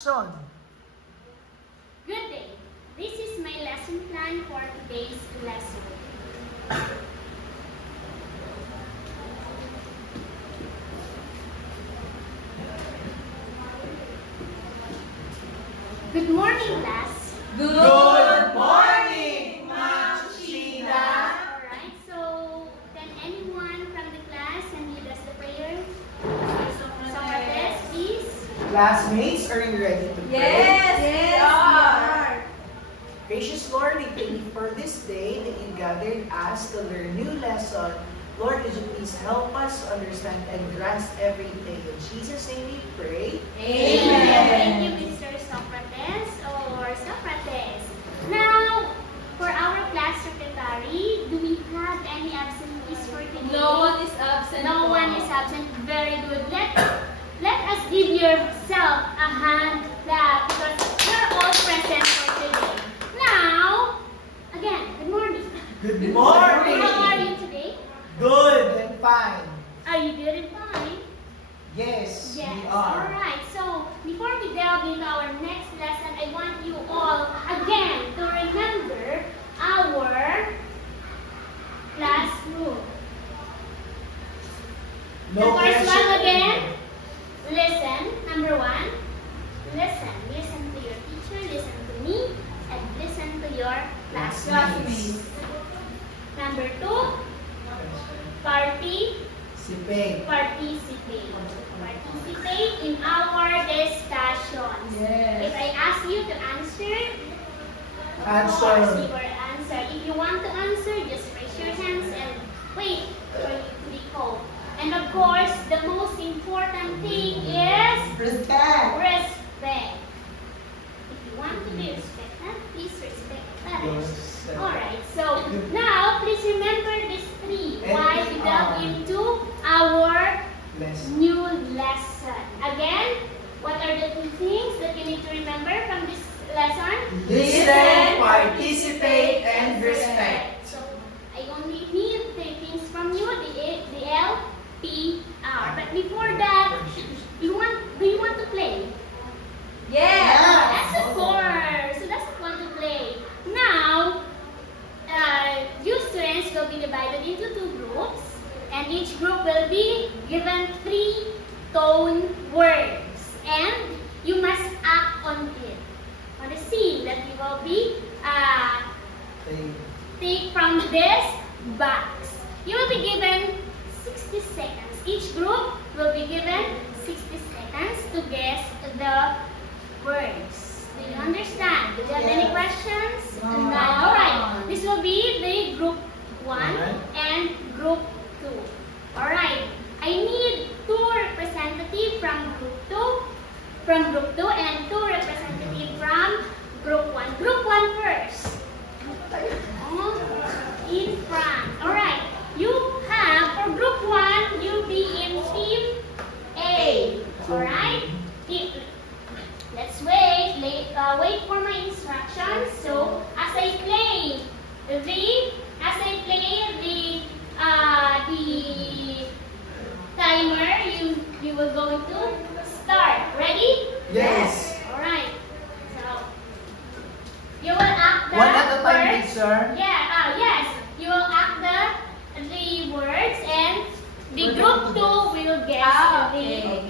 Son. Good day. This is my lesson plan for today's lesson. Good morning, class. Good morning, Ma'am Sheila. Alright, so can anyone from the class and lead us the prayer? Socrates, please. Classmates, are you ready to pray? Yes, we are. Gracious Lord, we thank you for this day that you gathered us to learn new lesson. Lord, would you please help us to understand and grasp everything. In Jesus' name we pray. Thank you, Mr. Socrates or Socrates. Now, for our class secretary, do we have any absentees for today? No one is absent. No one is absent. Very good. Let us give yourself a hand clap because you're all present for today. Now, again, good morning. Good morning. How are you today? Good and fine. Are you good and fine? Yes, Yes. we are. Alright, so before we delve into our next lesson, I want you all again to remember our classroom. No The first pressure. one again. Listen, number one. Listen. Listen to your teacher, listen to me, and listen to your classmates. Number two, participate. Participate in our discussions. Yes. If I ask you to answer, Answer. of course you will answer. If you want to answer, just raise your hands and wait for you to be called. And of course, the most important thing is Respect. respect. If you want to be respected, please respect others. Yes. Alright, so now please remember these three And while we delve into our Lesson. new lesson. Again, what are the two things that you need to remember from this lesson? Listen, participate, and respect. So I only need three things from you: the L, P, R. But before that, do you want to play? Yes. Yes, of course. Who doesn't want to play? Now, you students will be divided into two groups, and each group will be given 3 tone words, and you must act on it, on the scene that you will be take from this box. You will be given 60 seconds. Each group will be given 60 seconds to guess the words. Do you understand? Do you have any Yes. questions? No. Alright. This will be the group 1 and group 2. Alright. I need 2 representatives from group 2 and 2 representatives from group 1. Group 1 first. In front. Alright. You have, for group 1, you'll be in team A. Alright? Let's wait. Wait for my instructions. So, as I play the timer, you will go to start. Ready? Yes. Alright. So, you will act the One at a time, words. teacher. Yeah, yes. You will act the words and the group 2 will guess Okay.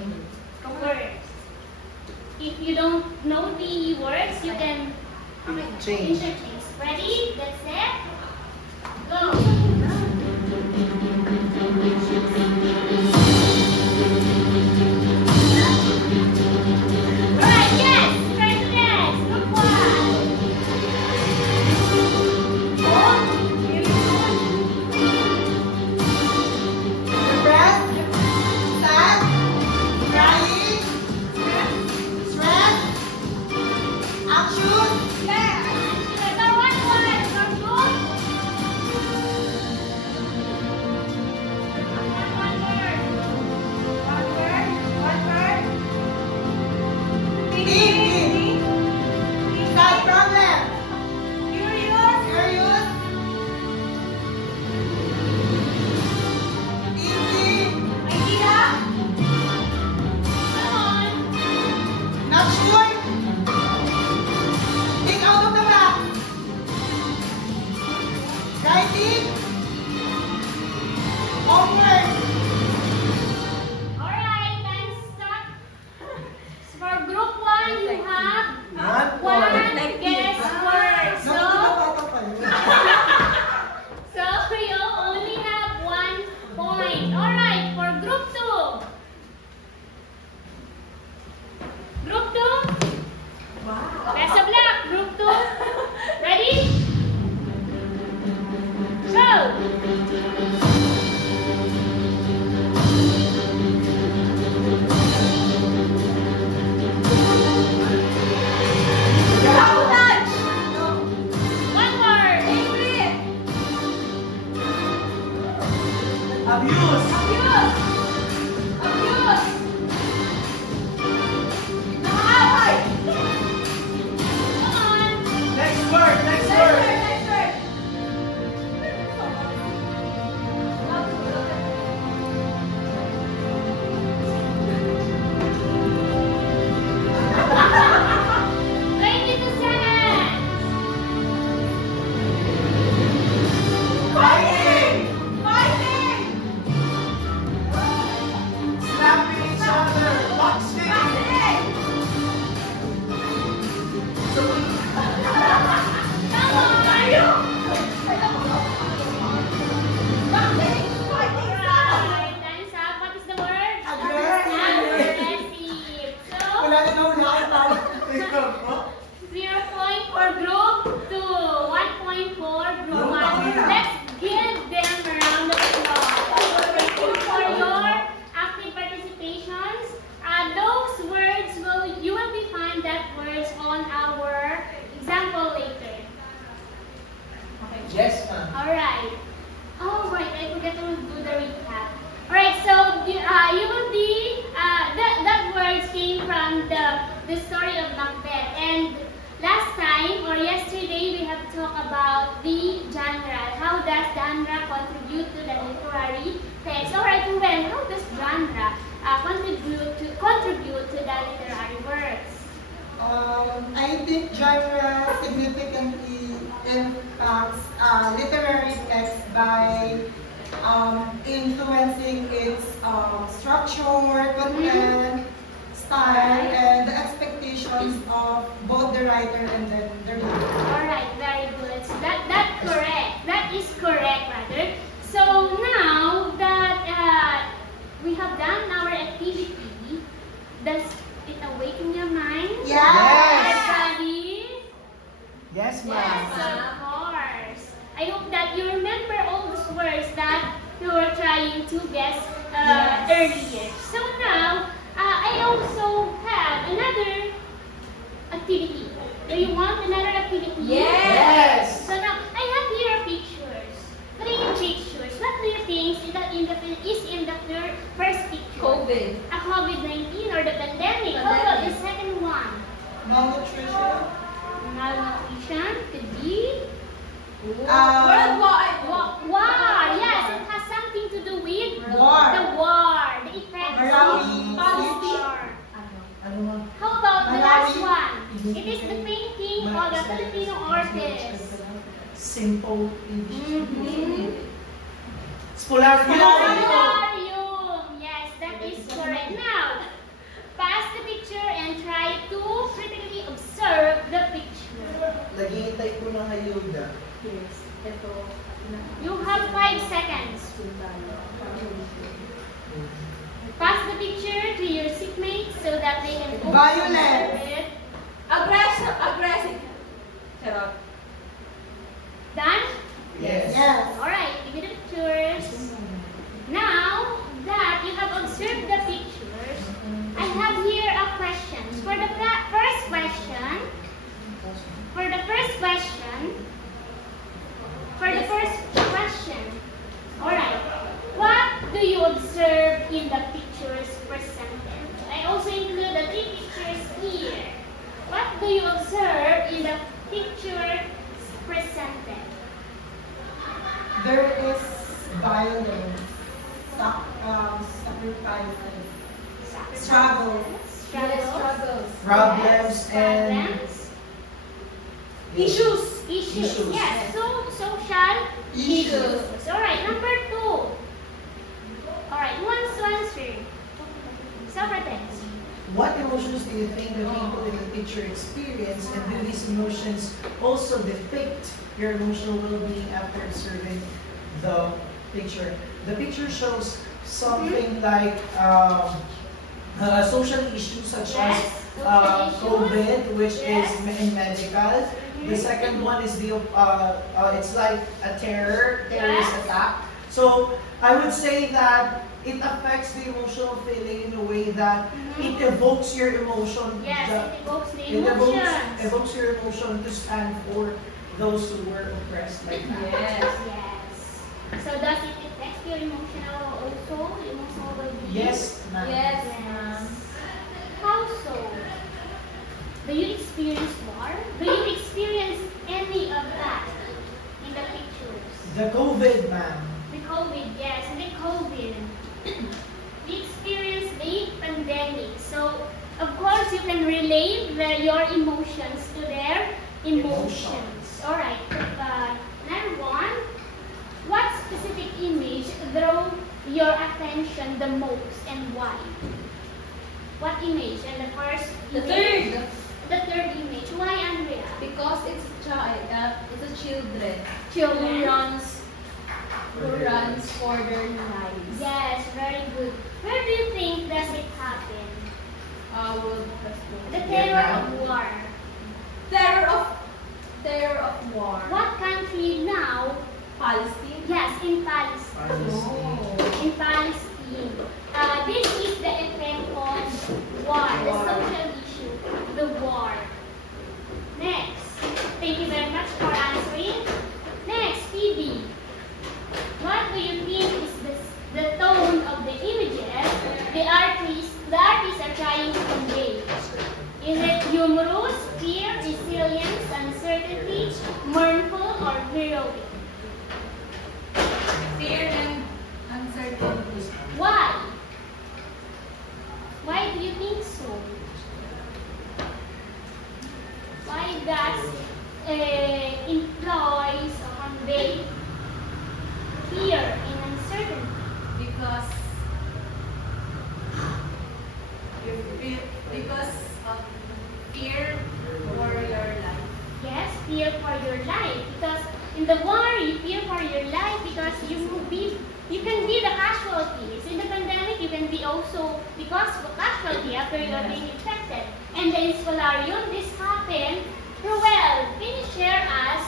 the words. If you don't know the words, you can Change. interchange. Ready? That's it. Go. Right, yes. Try to guess. Group 1. Breath. Sad. Crying. Stress. Action. Number 1 word. Group 2. everyone, you have One one point. guess word. So you only have 1 point. Alright, for group 2. Group 2. Best of luck, group 2. Ready? Go! One word. Abuse. Come on. Next word. Next word. Fighting. Slapping each other. Boxing. Time's up. What is the word? Aggressive. So, Wala na tawag. 0 point for group 2. 1 point for group 1. Let's give them a round of applause. Thank you for your active participations. Those words you will be find that words on our example later. Yes, ma'am. Alright. Oh, right. I forgot to do the recap. Alright, so you will be, that words came from the story of Macbeth. And last time or yesterday, we have talked about the genre. How does genre contribute to the literary text? Alright, Ruben, how does genre contribute to the literary works? I think genre significantly impacts literary text by influencing its structure, content, style, and the expectations of both the writer and then the reader. Alright, very good. So that's correct. That is correct, rather. So now that we have done our activity, does it awaken your mind? Yes. Everybody? Yes, Yes, ma'am. of course. I hope that you remember all those words that you were trying to guess earlier. So now, I also have another activity. Do you want another activity? Yes. So now, I have here pictures. 3 pictures. What do you think is in the first picture? COVID. A COVID-19 or the pandemic. How about the second one? Malnutrition. Malnutrition could be Worldwide. war. Yes, it has something to do with War. the war, the effects Maraming of war. Ano ma'am? How about the last Maraming- one? It is the painting of the Filipino artist. Simple. Mhm. Spolarium. Solarium. Yes, that is correct. Now, pass the picture and try to critically observe the picture. Naghihintay ko ng ayuda. Yes. Ito. You have 5 seconds. Pass the picture to your seatmates so that they can Violence. observe it. Aggressive. Charot. Done? Yes. Yes. Alright, give me the pictures. Now that you have observed the pictures, I have here a question. For the first question, alright, what do you observe in the pictures presented? I also include the 3 pictures here. What do you observe in the picture presented? There is violence, sacrifices, struggles. Struggles. Problems and Problems. Issues. Issues. Yes. So social Issues. Alright, number 2. Alright, who wants to answer? Socrates. what emotions do you think the people in picture experience, and do these emotions also depict your emotional well-being after observing the picture. The picture shows something like social issues such as COVID, which is in medical. The second one is the it's like a terrorist attack. So I would say that it affects the emotional feeling in a way that it evokes your emotion. Yes, it evokes the It emotions. evokes your emotion to stand for those who were oppressed like that. Yes. So does it affect your emotional well-being? Yes, ma'am. Yes, Yes. ma'am. How so? Do you experience war? Do you experience any of that in the pictures? The COVID, ma'am. The COVID, yes, the COVID. We experience the pandemic. So, of course, you can relate your emotions to their emotions. Alright, number one, what specific image drew your attention the most and why? What image? And the first The image? third. The third image. Why, Andrea? Because it's a child, it's a children. Children. Who runs for their lives. Yes, very good. Where do you think does it happen? The terror of war. Terror of war. What country now? Palestine. Yes, in Palestine. Oh. In Palestine. This is the effect of war, the social issue, the war. Next. Thank you very much for answering. Next, Phoebe. What do you think is the tone of the images the artists are trying to convey? Is it humorous, fear, resilience, uncertainty, mournful, or heroic? Fear and uncertainty. Why? Why do you think so? Why does employs or convey fear and uncertainty? Because of fear for your life. Yes, fear for your life. Because in the war, you fear for your life because you can be the casualties. In the pandemic, you can be also because of casualty after you are being infected. And in Scholarium, this happened. Well, can you share us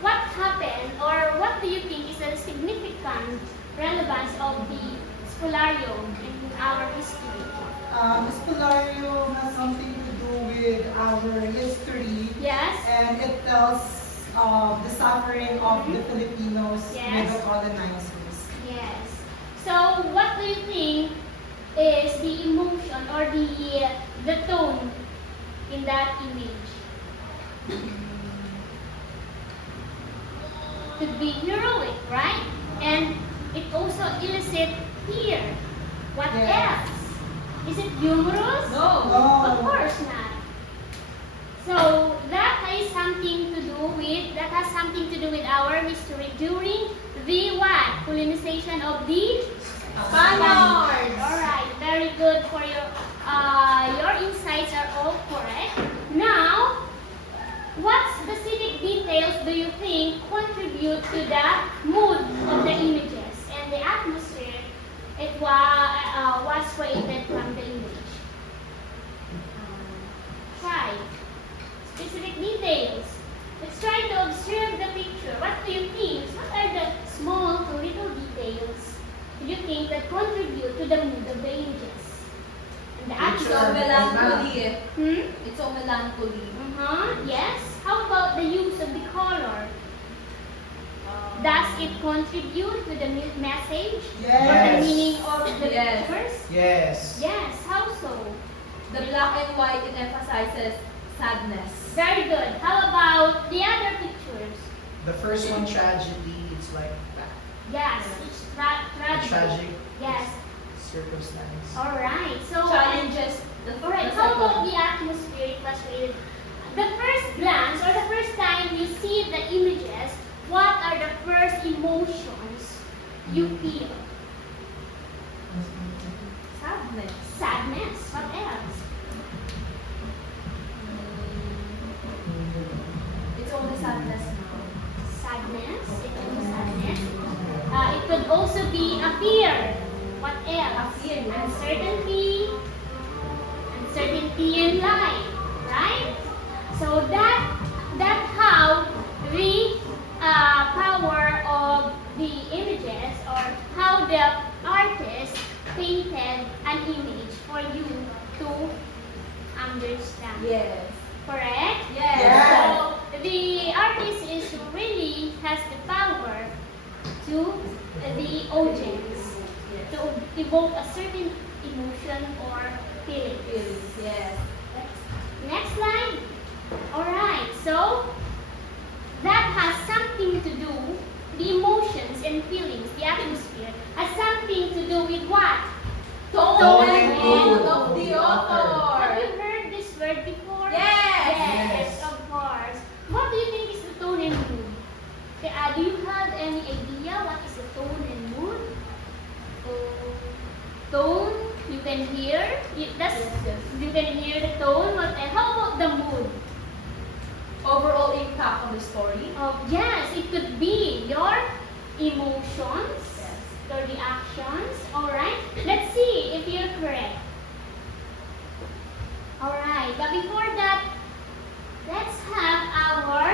what happened or what do you think is the significant relevance of the Scholarium in our history? Spolarium has something to do with our history. Yes. And it tells the suffering of the Filipinos Yes. with the colonizers. Yes. So, what do you think is the emotion or the tone in that image? Could be heroic, right? And it also elicits fear. What Yes. else? Is it humorous? No. Of course not. So that has something to do with our history during the what? Colonization of the Spaniards. All right, very good for your insights are all correct. Now, what specific details do you think contribute to the mood of the images and the atmosphere it was created from the image? Try. Specific details. Let's try to observe the picture. What do you think? What are the small to little details do you think that contribute to the mood of the images? And the It's so atmosphere. melancholy. It's so melancholy. Yes. How about the use of the color? Does it contribute to the message or the Yes. meaning of the Yes. pictures? Yes. Yes. How so? The black and white, it emphasizes sadness. Very good. How about the other pictures? The first one, tragedy, it's like Yes. It's tragic. tragic Yes. circumstance. All right. So. Challenges. All right. How about the atmosphere it was created? The first glance or the first time you see the images, what are the first emotions you feel? Sadness. Sadness. What else? sadness now. Sadness. It can be sadness. It could also be a fear. What else? A fear, yes. Uncertainty. Uncertainty in life. Right? So that's how the power of the images, or how the artist painted an image for you to understand. Yes. Correct? Yes. Yes. So the artist is really has the power to the audience to evoke a certain emotion or feeling. Feelings, yes. Next slide. Alright, so that has something to do, the emotions and feelings, the atmosphere, has something to do with what? Tone and mood mood of the author. Have you heard this word before? Yes. Yes, of course. What do you think is the tone and mood? Okay, do you have any idea what is the tone and mood? Tone, you can hear. Yes. You can hear the tone. And how about the mood? Overall impact on the story. Yes, it could be your emotions, Yes. your reactions. Alright, let's see if you're correct. Alright, but before that, let's have our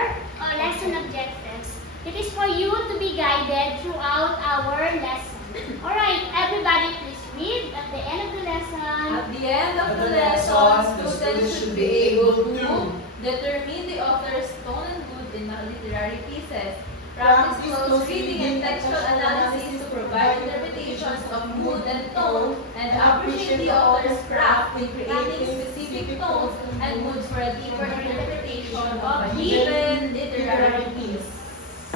lesson objectives. It is for you to be guided throughout our lesson. Alright, everybody please read at the end of the lesson. At the end of the lesson, the students should be able to determine the author's tone and mood in the literary pieces, practice close reading and textual analysis to provide interpretations of mood and tone, and appreciate the author's craft in creating specific tones and moods for a deeper interpretation of a given literary piece.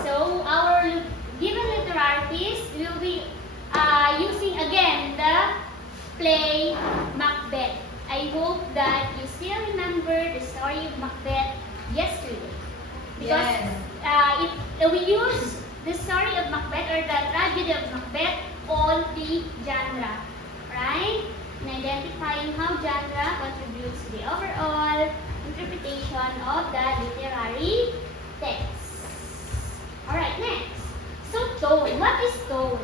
So our given literary piece will be using again the play Macbeth. I hope that you still remember the story of Macbeth yesterday. Because we use the story of Macbeth or the tragedy of Macbeth on the genre. Right? In identifying how genre contributes to the overall interpretation of the literary text. Alright, next. So tone. What is tone?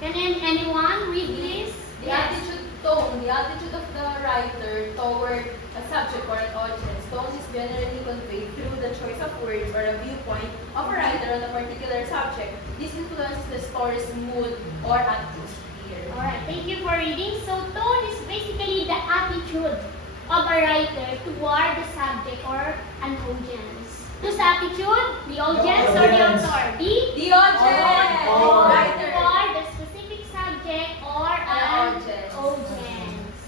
Can anyone read this? The attitude tone, the attitude of the writer toward a subject or an audience. Tone is generally conveyed through the choice of words or a viewpoint of a writer on a particular subject. This influences the story's mood or atmosphere. Alright, thank you for reading. So tone is basically the attitude of a writer toward the subject or an audience. Whose attitude? The audience or the author? The audience! Writer. Toward the specific subject or an audience.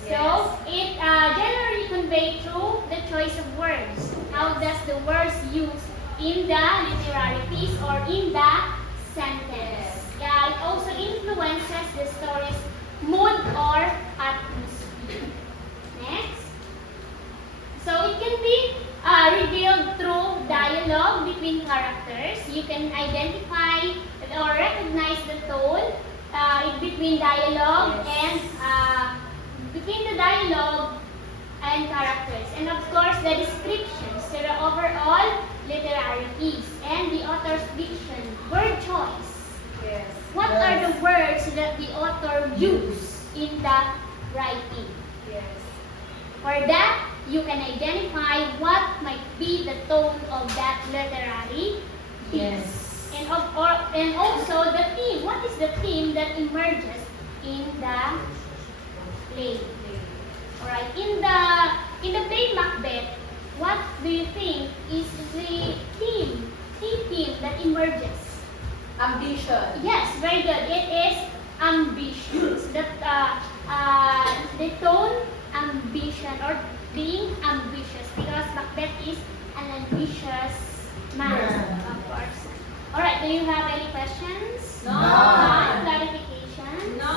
So Yes. it generally conveyed through the choice of words. How does the words used in the literary piece or in the sentence? Yes. Yeah, it also influences the story's mood or atmosphere. Next. So it can be revealed through dialogue between characters. You can identify or recognize the tone between dialogue Yes. and between the dialogue and characters. And of course, the descriptions to the overall literary piece and the author's diction, word choice. Yes. What are the words that the author used in the writing? Yes. For that, you can identify what might be the tone of that literary piece. Yes. And also the theme. What is the theme that emerges in the play? Alright, in the play Macbeth, what do you think is the key theme that emerges? Ambition. Yes, very good. It is ambition. So the tone, ambition, or being ambitious, because Macbeth is an ambitious man, of course. Alright, do you have any questions? No. None? Clarification? No.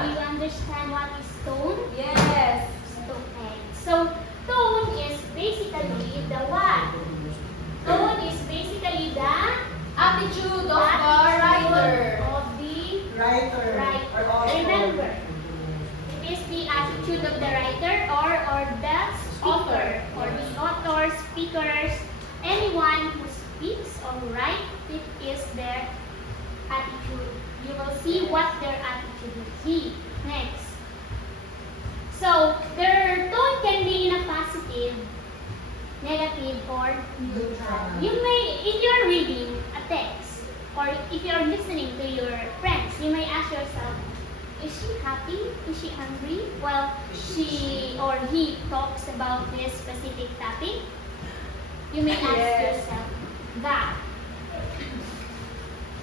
Do you understand what is tone? Yes. Okay. So, tone is basically the what? Tone is basically the Attitude of the attitude writer. of the Writer. writer. Or author. Remember, it is the attitude of the writer or the speaker, or the author, speakers, anyone Alright? It is their attitude. You will see what their attitude will be. Next. So, their tone can be in a positive, negative, or neutral. You may, if you're reading a text, or if you're listening to your friends, you may ask yourself, is she happy? Is she hungry? While she or he talks about this specific topic, you may ask yourself that.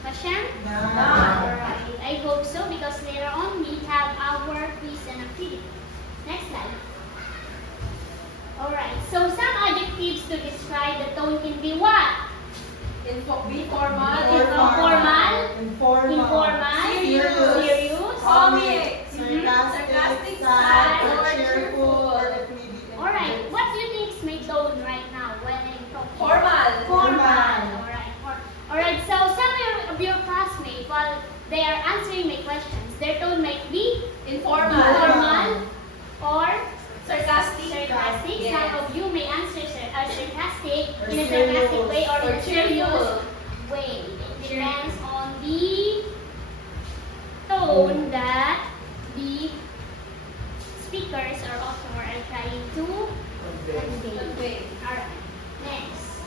Question? Alright, I hope so because later on we have our quiz and activity. Next slide. Alright, so some adjectives to describe the tone can be what? Informal, serious, comic, sarcastic, sad, or or cheerful, or Alright, what do you think is my tone right now when I'm talking? formal. Alright, so some of your classmates, while they are answering my questions, their tone might be Informal. or Sarcastic. sarcastic. Yes. Some of you may answer sarcastic Or in a serious. sarcastic way or in Or a serious cheerful. way. It depends on the tone that the speakers or author are trying to convey. Convey. Alright, next.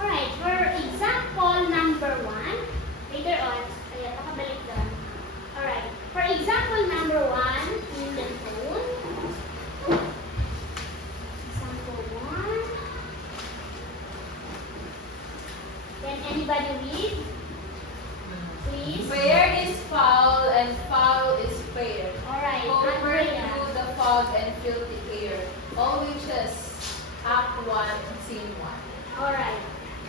Alright, for example number 1, later on, ayan, nakabalik doon. Alright, for example number 1, in the tone. Example 1. Can anybody read? Please. Fair is foul and foul is fair. Alright, Over Andrea. through the fog and filthy air. All witches, act 1, scene 1. Alright,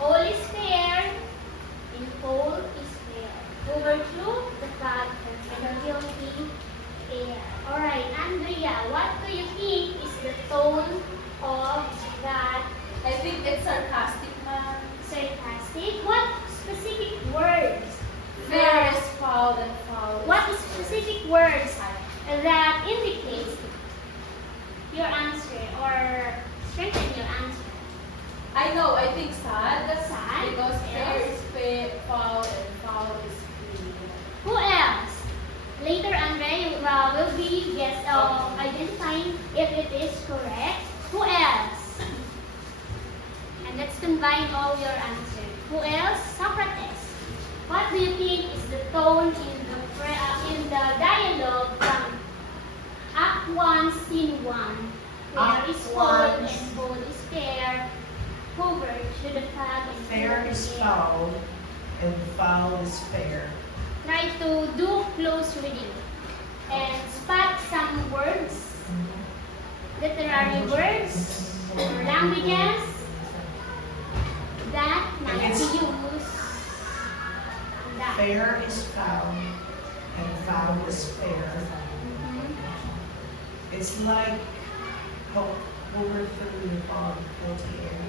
all is fair, in whole is fair. Over through the fog and the guilty air. Alright, Andrea, what do you think is the tone of that I think it's sarcastic, man. sarcastic? What specific words? Fair is foul and foul is What fair. specific words that indicates your answer or strengthen your answer? I know, I think sad. Sad? Because fair Yes. is fair, foul and foul is fair. Who else? Later, Andre will be identifying if it is correct. Who else? And let's combine all your answers. Who else? Socrates. What do you think is the tone in the dialogue from Act 1, Scene 1? Fair Act is cold one. and cold is fair. Over to the fog and Fair cold is air. foul, and foul is fair. Try to do close reading and spot some words, literary words, or languages that might be used on that. Fair is foul, and foul is fair. Mhm. It's like over through the fog, filthy air,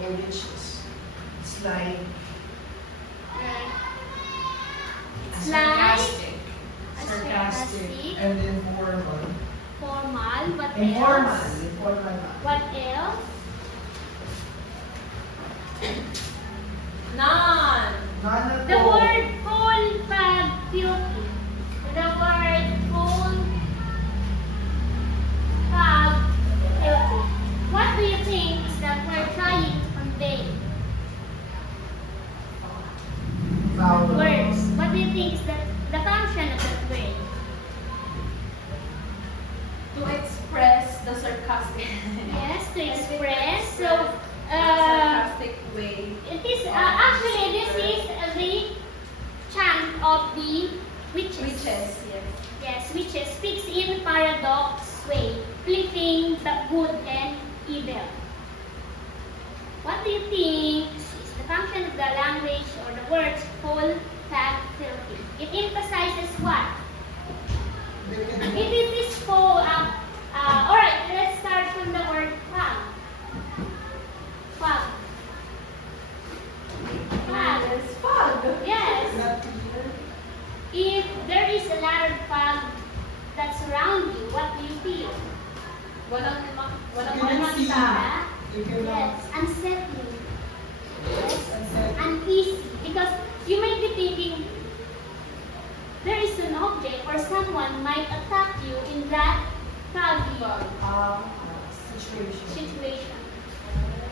or witches. It's like Right. a Like a sarcastic, sarcastic. and then formal. Formal, what Informal, else? informal. What else? None. None at The all. word full, fab, filthy. The word full, fab, filthy. What do you think is that we're trying to convey? Foul. Words. What do you think is the function of that word? To express the sarcastic. Yes, to express. So, sarcastic way. it is actually this is the chant of the witches. Witches, yes. Yes, witches speaks in paradox way, flipping the good and evil. What do you think is the function of the language or the words full, fat, filthy? It emphasizes what? If it is full, alright, let's start from the word fab. Fab. Fab. Yes, fog. Yes. Not clear. If there is a lot of fog that's around you, what do you feel? Walang You cannot see. makita. You cannot. Yes, unsettling. Yes, Unsettling. easy because you might be thinking there is an object or someone might attack you in that foggy situation.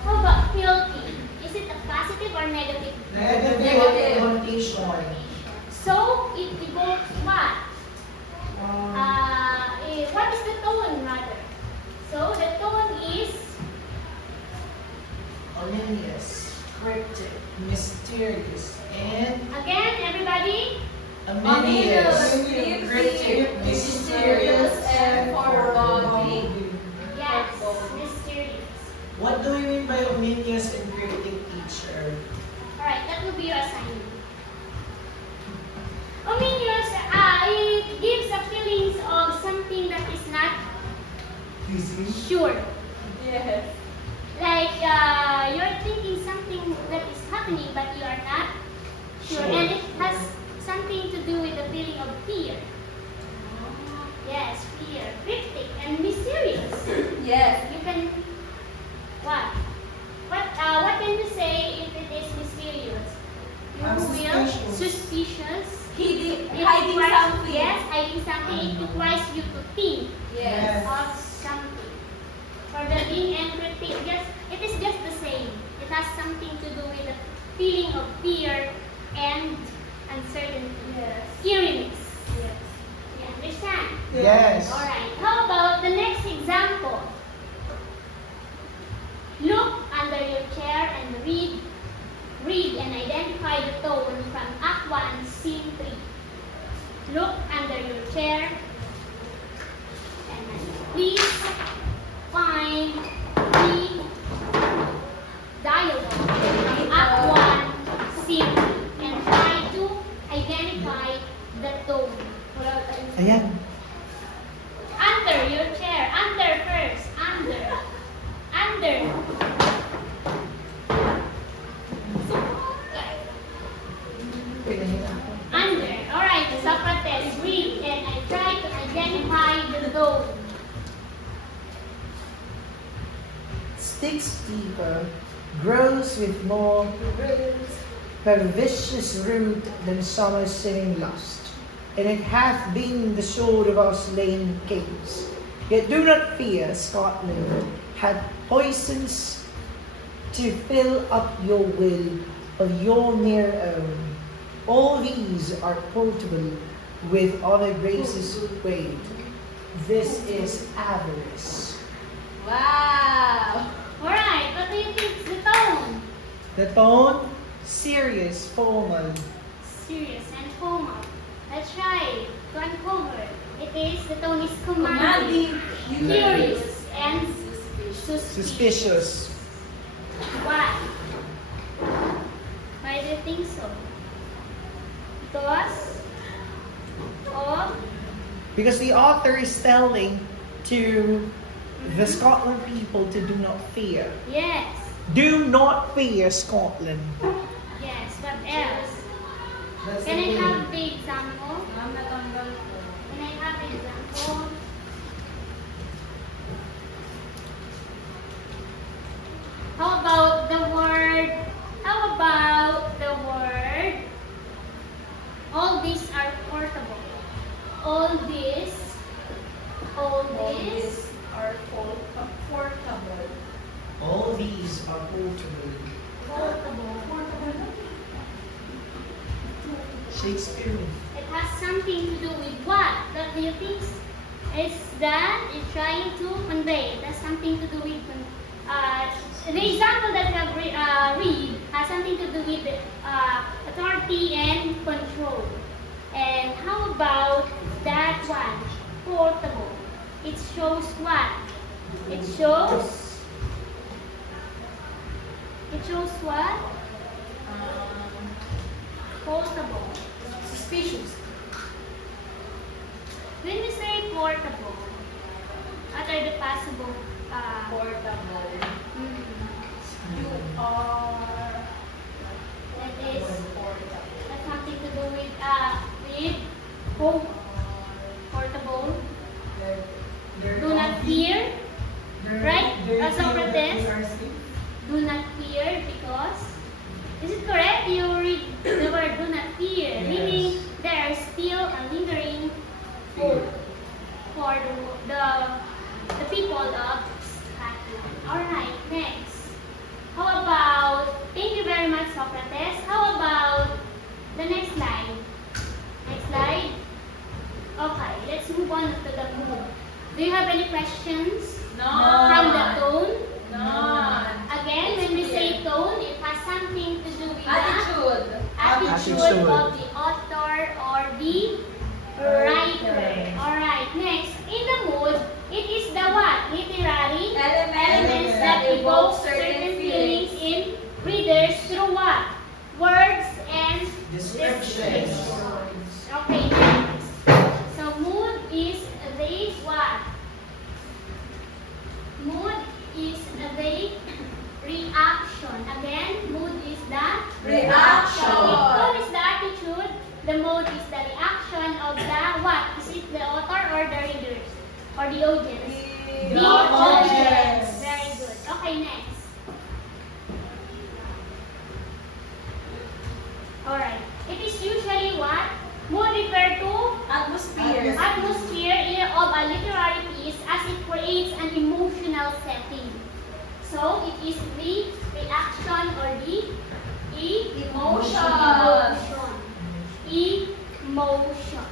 How about filthy? Is it a positive or negative? Negative connotation. So it evokes what? What is the tone rather? So the tone is Ominous, cryptic, mysterious, and again everybody. ominous, Ominous, cryptic, mysterious, and foreboding. Yes, mysterious. What do we mean by ominous and cryptic, teacher? Alright, that will be your assignment. Ominous, it gives a feelings of something that is not sure. Yes. Like you're thinking something that is happening but you are not sure. Sure. And it has something to do with the feeling of fear. Yes, fear. Cryptic and mysterious. Yes. You can what? What can you say if it is mysterious? You will suspicious. Hiding It requires- something. Yes, hiding something. It requires you to think Yes. of something. For the being and cryptic, it is just the same. It has something to do with the feeling of fear and uncertainty. Yes. Eeriness. Yes. You understand? Yes. Alright, how about the next example? Look under your chair and read and identify the tone from Act 1, Scene 3. Look under your chair and please find the dialogue from Act 1, Scene 3 and try to identify the tone. Ayan. Under your chair. Under first. Under. Under. Alright, Socrates, read and I try to identify the tone. Sticks deeper, grows with more pervicious root than summer sinning lust. And it hath been the sword of our slain kings. Yet do not fear, Scotland had poisons to fill up your will of your mere own. All these are portable with other graces weighed. This is avarice. Wow. Alright, what do you think is the tone? The tone, serious, formal. Serious and formal. Let's try to uncover. The tone is commanding, curious, and Suspicious. Why? Why do you think so? Because the author is telling to the Scotland people to do not fear. Yes. Do not fear Scotland. Yes. What else? Can I have the example? Can I have the example? How about the word? All these are portable. All these All these are portable. All these are portable. portable. Shakespeare. It has something to do with what? What do you think? Is that it's trying to convey. It has something to do with the example that we have read has something to do with authority and control. And how about that one? Portable. It shows what? It shows what? Portable. Suspicious. When we say portable, what are the possible Portable. mm, You are that is portable. has something to do with home. Portable. Do not fear. Right? Socrates? Do not fear because is it correct? Your any questions None. from the tone? None. Again, when we say tone, it has something to do with the Attitude. attitude of the author or the writer. Alright, next. In the mood, it is the what? Literary elements that evoke certain feelings in readers through what? Words and Descriptions. Okay, next. So mood is the what? Mood is the reaction. Again, mood is the Reaction. If tone is the attitude, the mode is the reaction of the what? Is it the author or the readers? Or the audience? The audience. Very good. Okay, next. Alright. It is usually what? Mood refer to Atmosphere. atmosphere of a literary piece as it creates an emotional setting. So, it is the reaction or the Emotion. Emotion.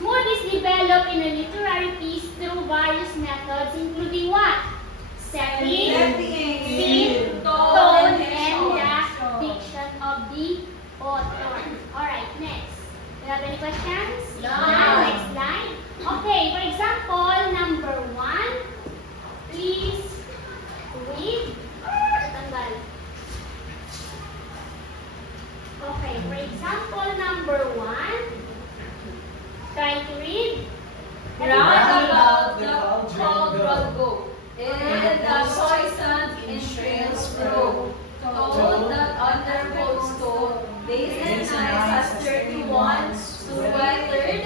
Mood is developed in a literary piece through various methods, including what? Setting, scene, tone, and the diction of the author. Alright, next. Do you have any questions? None. Next line. Okay, for example, number 1. Please read. Tanggal. Okay, for example, number 1. Try to read. Round about the cauldron go, and the poisoned entrails grow. Told that under both stone, days and nights has 31, sweatered,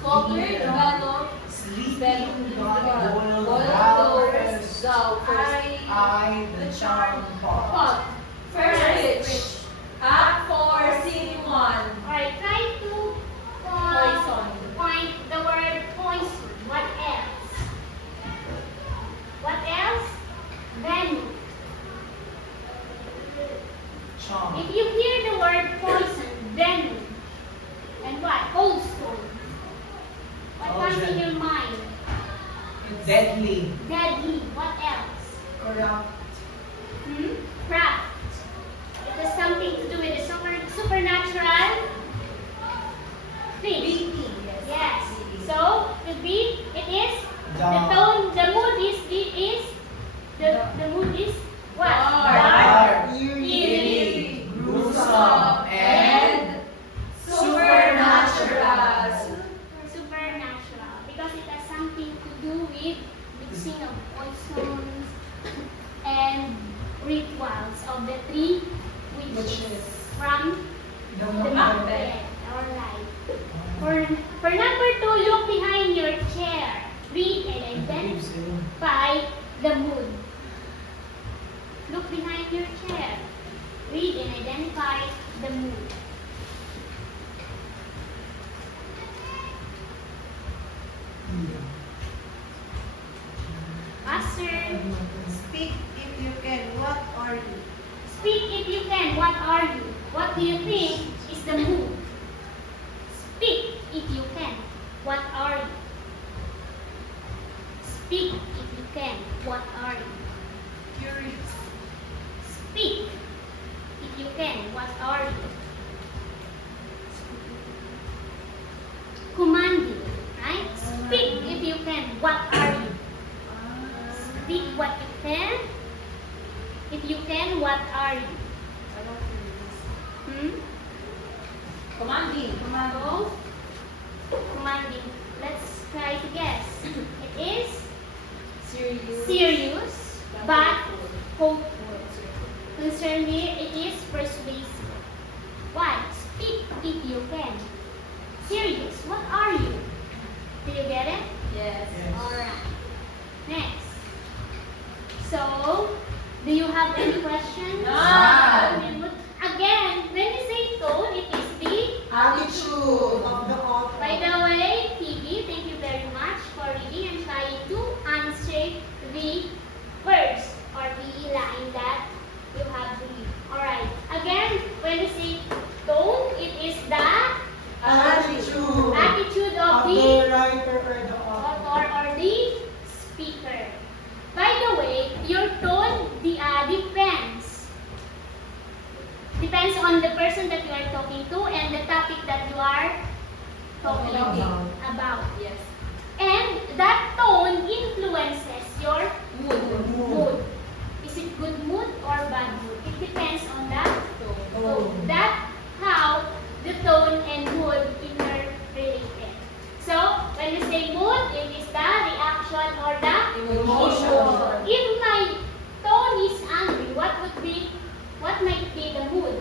sweltered, battle, Sleeping God, boiled boiled thou first, thou first, I, the charm pot. pot, first rich, Act 4, Scene 1. Alright, try to Poison. point the word poison. What else? What else? Venom. Charm. If you hear the word poison, venom, and what? Cold stone. What comes in your mind? Deadly. Deadly. What else? Corrupt. Craft. It has something to do with the supernatural thing. Yes. So, it is the tone, the mood the mood is what? Dark. Eerie, gruesome, and supernatural. Supernatural. Because it has something to do with mixing of poisons and rituals of the three witches from the the Macbeth. Alright. For number 2, look behind your chair. Read and identify the mood. Look behind your chair. Read and identify the mood. Master, Speak if you can. What are you? speak if you can. What are you? What do you think is the mood? Speak if you can. What are you? Speak if you can. What are you? Curious. Speak if you can. What are you? Commanding, right? Speak if you can. What are you? Speak what you can. If you can, what are you? Commanding. Commando. Commanding. Let's try to guess. It is serious, but hopeful. Concern here, it is persuasive. Why? Speak if you can. Serious, what are you? Do you get it? Yes. Alright. Next. So, do you have any questions? None. Again, when we say tone, it is the Attitude of the author. By the way, Phoebe, thank you very much for reading and trying to answer the words or the line that you have to read. Alright. Again, when we say tone, it is the Attitude attitude of of the the writer or the author. author or the on the person that you are talking to and the topic that you are talking about. Yes. And that tone influences your mood. Is it good mood or bad mood? It depends on that tone. That's how the tone and mood interrelated. So, when you say mood, it is the reaction or the emotion. If my tone is angry, what might be the mood?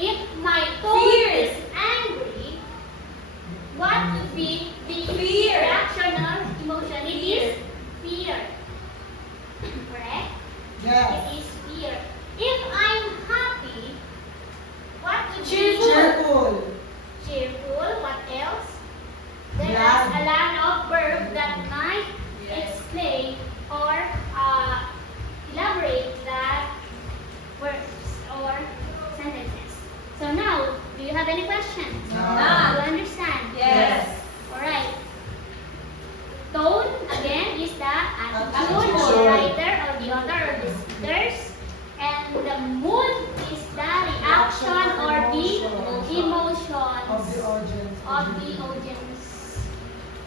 If my tone is angry, what would be the reaction or emotion? It is fear. Correct? Yes. It is fear. If I'm happy, what would be Cheerful. cheerful? What else? There Glad. are a lot of verbs that might explain or elaborate that words or sentences. So now, do you have any questions? No. Do you understand? Yes. Alright. Tone, again, is the attitude Attitude. of the writer or the author or the speakers. And the mood is the reaction or the emotions Of the audience. of the audience.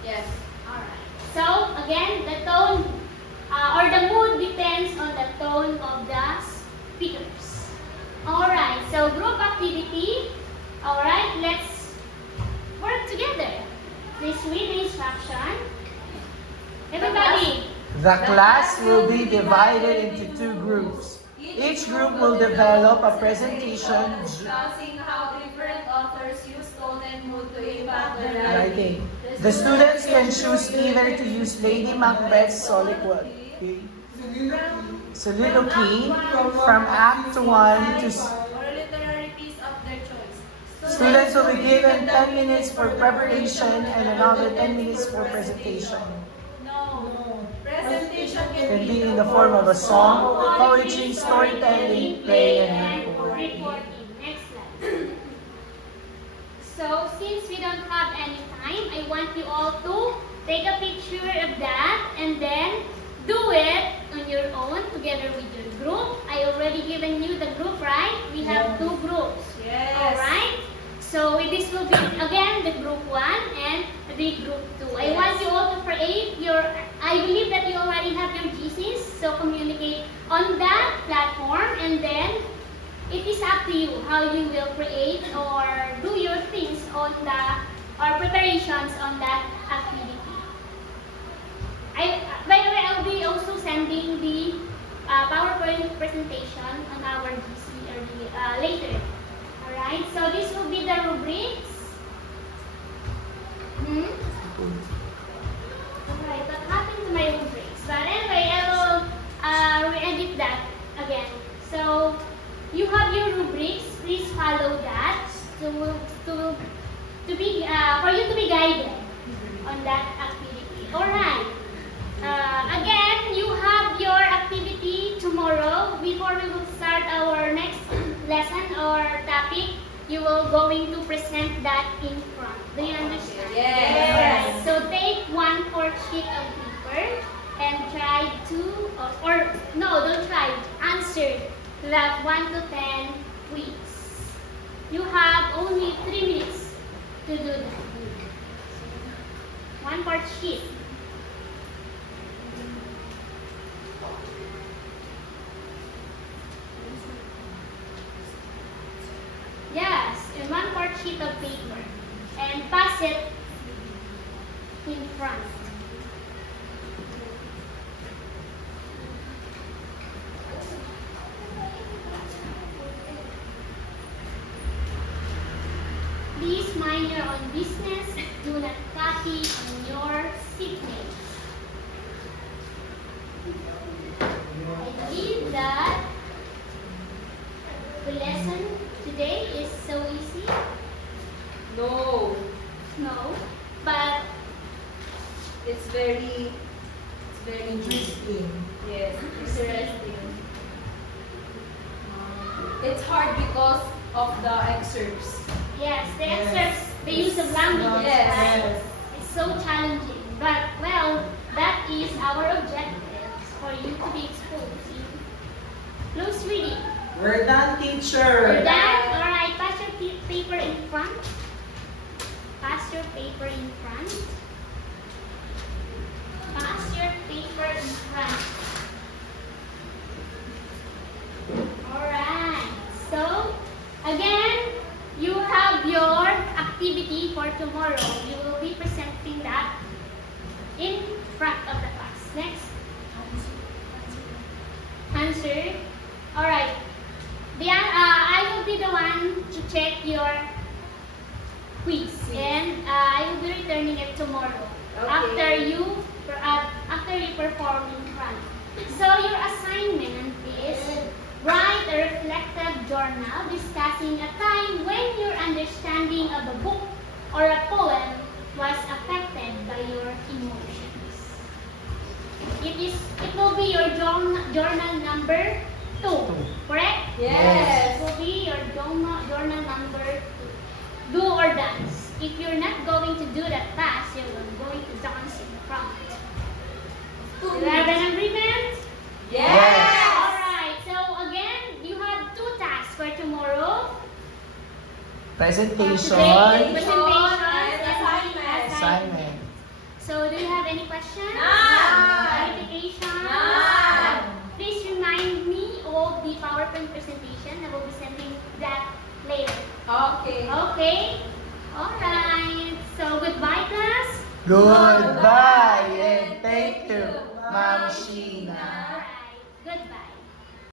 Yes. Alright. So, again, the tone or the mood depends on the tone of the speakers. Alright, so group activity. Alright, let's work together. Please read the instruction. Everybody. The class will be divided into 2 groups. Each group will develop a presentation Discussing how different authors use tone and mood to impact the writing. writing. The students can choose either to use Lady Macbeth's soliloquy from Act 1 to Or a literary piece of their choice. students will be given 10 minutes for preparation and another 10 minutes for presentation. No. Presentation Can be in the form of a song, poetry, storytelling, play, and reporting. Next slide. So, since we don't have any time, I want you all to take a picture of that and then do it on your own together with your group. I already given you the group, right? We have 2 groups. Yes. Alright? So, this will be, again, the group 1 and the group 2. I want you all to create your, I believe that you already have your GCs, so communicate on that platform and then it is up to you how you will create or do your things on the, or preparations on that activity. By the way, I'll be also sending the PowerPoint presentation on our GC or later. Alright, so this will be the rubrics. Alright, what happened to my rubrics? But anyway, I will re-edit that again. So, you have your rubrics. Please follow that for you to be guided on that activity. Alright. Again, you have your activity tomorrow. Before we will start our next lesson or topic, you will going to present that in front. Do you understand? Yes. Alright. So take 1/4 sheet of paper and try to, don't try. Answer that 1 to 10 quiz. You have only 3 minutes to do that. 1/4 sheet. Yes, in 1/4 sheet of paper. And pass it in front. Please mind your own business. Do not copy on your seatmate. I believe that the lesson today is so easy. No. No, but It's very Interesting. yes, interesting. It's hard because of the excerpts. yes, the excerpts, the use of language, Yes. right? It's so challenging. But, well, that is our objective, for you to be exposed in close reading. We're done, We're teacher. done? Alright, pass your paper in front. Pass your paper in front. Pass your paper in front. Alright, so again, you have your activity for tomorrow. You will be presenting that in front of the class. Next. Answer. Alright. I will be the one to check your quiz, and I will be returning it tomorrow after you perform in front. So your assignment is write a reflective journal discussing a time when your understanding of a book or a poem was affected by your emotions. It will be your journal number 2, correct? Yes. It will be your journal number 2. Do or dance. If you're not going to do that task, you're going to dance in front. Do you have an agreement? Yes. Alright, so again, you have 2 tasks for tomorrow. Presentation. Presentation and and Assignment. So do you have any questions? None. Clarification? None. Please remind me of the PowerPoint presentation. I will be sending that later. Okay. Okay? Alright. So goodbye, class. Goodbye and thank you, Ma'am Shi.